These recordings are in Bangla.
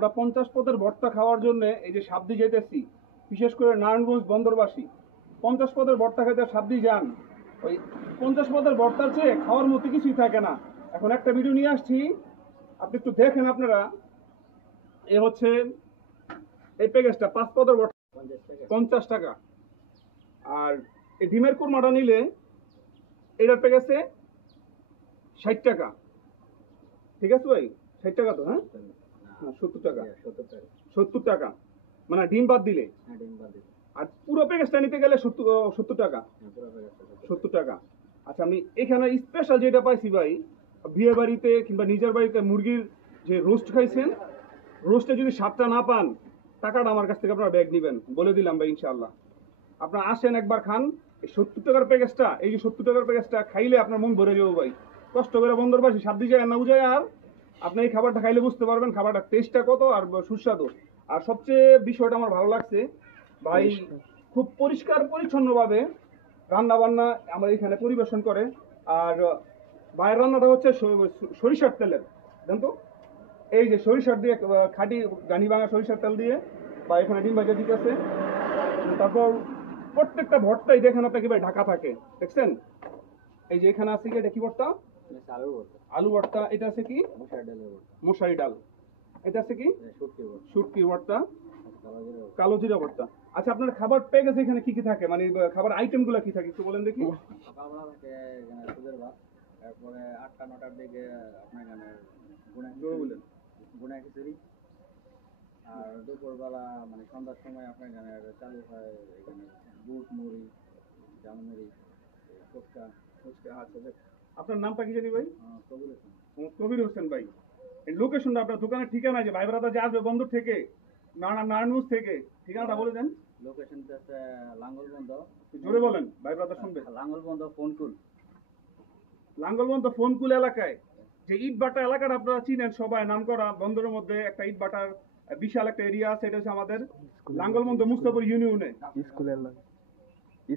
আমরা 50 পদের ভর্তা খাওয়ার জন্য এই যে সাবদি যেতেছি, বিশেষ করে নারায়ণগঞ্জ বন্দরবাসী 50 পদের ভর্তা খেতে সাবদি যান। ওই 50 পদের ভর্তার চেয়ে খাওয়ার মতো কিছুই থাকে না। এখন একটা ভিডিও নিয়ে আসছি, আপনি একটু দেখেন। আপনারা এ হচ্ছে এই প্যাকেজটা 5 পদের ভর্তা 50 টাকা। আর এই ডিমের কুরমাটা নিলে এটার প্যাকেজে 60 টাকা। ঠিক আছে ভাই, 60 টাকা তো? হ্যাঁ, 70 টাকা। 70 টাকা মানে ডিম বাদ দিলে। আর পুরো প্যাকেজটা নিতে গেলে 70 টাকা। 70 টাকা। আচ্ছা, আমি এখানে স্পেশাল যেটা পাইছি ভাই, বিয়ে বাড়িতে কিংবা নিজের বাড়িতে মুরগির যে রোস্ট খাইছেন, রোস্টে যদি স্বাদটা না পান, টাকাটা আমার কাছ থেকে আপনারা ব্যাগ নেবেন, বলে দিলাম ভাই। ইনশাআল্লাহ আপনারা আসেন, একবার খান। এই 70 টাকার প্যাকেজটা, এই যে 70 টাকার প্যাকেজটা খাইলে আপনার মন ভরে যাবে ভাই। কষ্ট করে বন্দরবাসী সাবদি যায় না বুঝায়, আর আপনি এই খাবারটা খাইলে বুঝতে পারবেন খাবারটা টেস্টটা কত আর সুস্বাদু। আর সবচেয়ে বিষয়টা আমার ভালো লাগছে ভাই, খুব পরিষ্কার পরিচ্ছন্নভাবে রান্না বান্না আমার এখানে পরিবেশন করে। আর ভাইয়ের রান্নাটা হচ্ছে সরিষার তেলের, জানতো? এই যে সরিষার দিয়ে, খাঁটি গানি ভাঙা সরিষার তেল দিয়ে বা এখানে ডিম ভাজা দিতেছে। তারপর প্রত্যেকটা ভর্তাই দেখেন আপনাকে ভাই ঢাকা থাকে, দেখছেন? এই যে এখানে আছে কি, এটা কি ভর্তা? আলু ভর্তা। এটা আছে কি? মশারি ডাল। এটা আছে কি? শুটকি ভর্তা, কালো জিরা ভর্তা। আচ্ছা, আপনার খাবার প্যাকেজ এখানে কি কি থাকে, মানে খাবার আইটেম গুলা কি থাকে একটু বলেন দেখি। তারপরে 8টা-9টার দিকে আপনার এখানে গুনা খিচুড়ি। আর দুপুরবেলা মানে সন্ধ্যার সময় আপনার এখানে চালু হয় এখানে বুট মুড়ি, জামুড়ি, ফুচকা। আচ্ছা, আপনার নামটা কি জানি ভাই? কবির হোসেন। কবির হোসেন ভাই। এই লোকেশনটা আপনার দোকানের ঠিকানা, যে ভাই ব্রাদার যে আসবে বন্দর থেকে, নারায়ণগঞ্জ থেকে, ঠিকানাটা বলে দেন। লোকেশনটা হচ্ছে লাঙ্গলবন্ধ। জোরে বলেন, ভাই ব্রাদার শুনবে। লাঙ্গলবন্ধ ফোনকুল। লাঙ্গলবন্ধ ফোনকুল এলাকায়, যে ইটবাটা এলাকাটা আপনারা চিনেন সবাই, নাম করা বন্দরের মধ্যে একটা ইটবাটার বিশাল একটা এরিয়া আছে। এটা হচ্ছে আমাদের লাঙ্গলবন্ধ মুস্তাপুর ইউনিয়নে।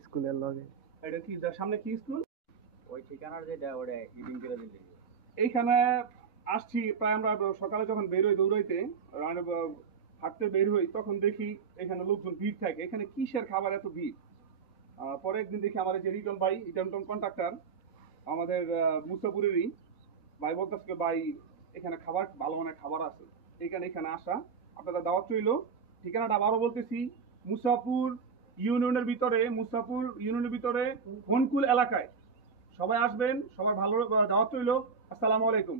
স্কুলের লগে এটা কি সামনে কি স্কুল? ওই ঠিকানার যেটা ওটা ইডিং করে দিলে। এইখানে আসছি প্রায় আমরা সকালে যখন বের হই দৌড়াইতে, হাঁটতে বের হই, তখন দেখি এখানে লোকজন ভিড় থাকে। এখানে কিসের খাবার এত ভিড়? পরে একদিন দেখি আমার যে রিটন ভাই, রিটন কন্ট্রাক্টর আমাদের মুসাপুরেরই ভাই, বলতেছে ভাই এখানে খাবার ভালো মানের খাবার আছে, এখানে আসা, আপনাদের দাওয়াত রইল। ঠিকানাটা আবারও বলতেছি, মুসাপুর ইউনিয়নের ভিতরে ফোনকুল এলাকায়। সবাই আসবেন, সবার ভালো দাওয়াত রইল। আসসালামু আলাইকুম।